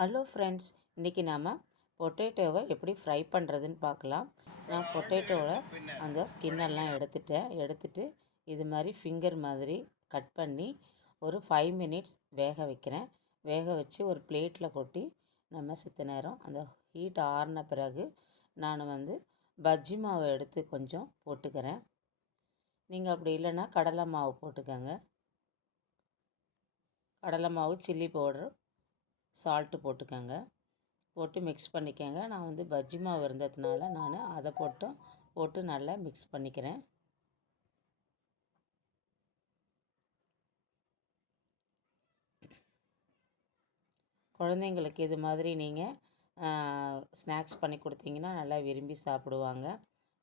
Hello friends, இன்றைக்கி நாம் பொட்டேட்டோவை எப்படி ஃப்ரை பண்ணுறதுன்னு பார்க்கலாம். நான் பொட்டேட்டோவில் அந்த ஸ்கின்னெல்லாம் எடுத்துட்டு இது மாதிரி ஃபிங்கர் மாதிரி கட் பண்ணி ஒரு 5 மினிட்ஸ் வேக வைக்கிறேன். வேக வச்சு ஒரு பிளேட்டில் கொட்டி நம்ம சித்த நேரம் அந்த ஹீட் ஆறின பிறகு நான் பஜ்ஜி மாவை எடுத்து கொஞ்சம் போட்டுக்கிறேன். நீங்கள் அப்படி இல்லைன்னா கடலை மாவு போட்டுக்கோங்க. கடலை மாவு, சில்லி பவுடர், சால்ட்டு போட்டுக்கோங்க. போட்டு மிக்ஸ் பண்ணிக்கோங்க. நான் பஜ்ஜி மாவு இருந்ததுனால நான் அதை போட்டு நல்லா மிக்ஸ் பண்ணிக்கிறேன். குழந்தைங்களுக்கு இது மாதிரி நீங்கள் ஸ்நாக்ஸ் பண்ணி கொடுத்தீங்கன்னா நல்லா விரும்பி சாப்பிடுவாங்க.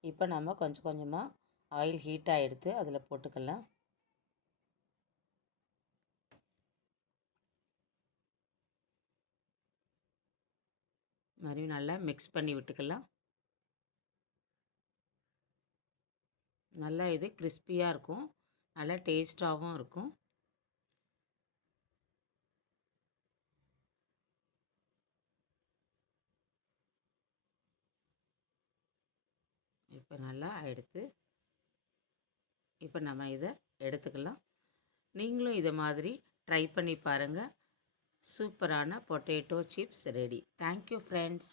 இப்போ நம்ம கொஞ்சம் கொஞ்சமாக ஆயில் ஹீட்டாக எடுத்து அதில் போட்டுக்கலாம். மறுபடியும் நல்லா மிக்ஸ் பண்ணி விட்டுக்கலாம். நல்லா இது கிறிஸ்பியாக இருக்கும், நல்லா டேஸ்ட்டாகவும் இருக்கும். இப்போ நல்லா இப்போ நம்ம இதை எடுத்துக்கலாம். நீங்களும் இதை மாதிரி ட்ரை பண்ணி பாருங்கள். சூப்பரான potato chips ready. Thank you friends.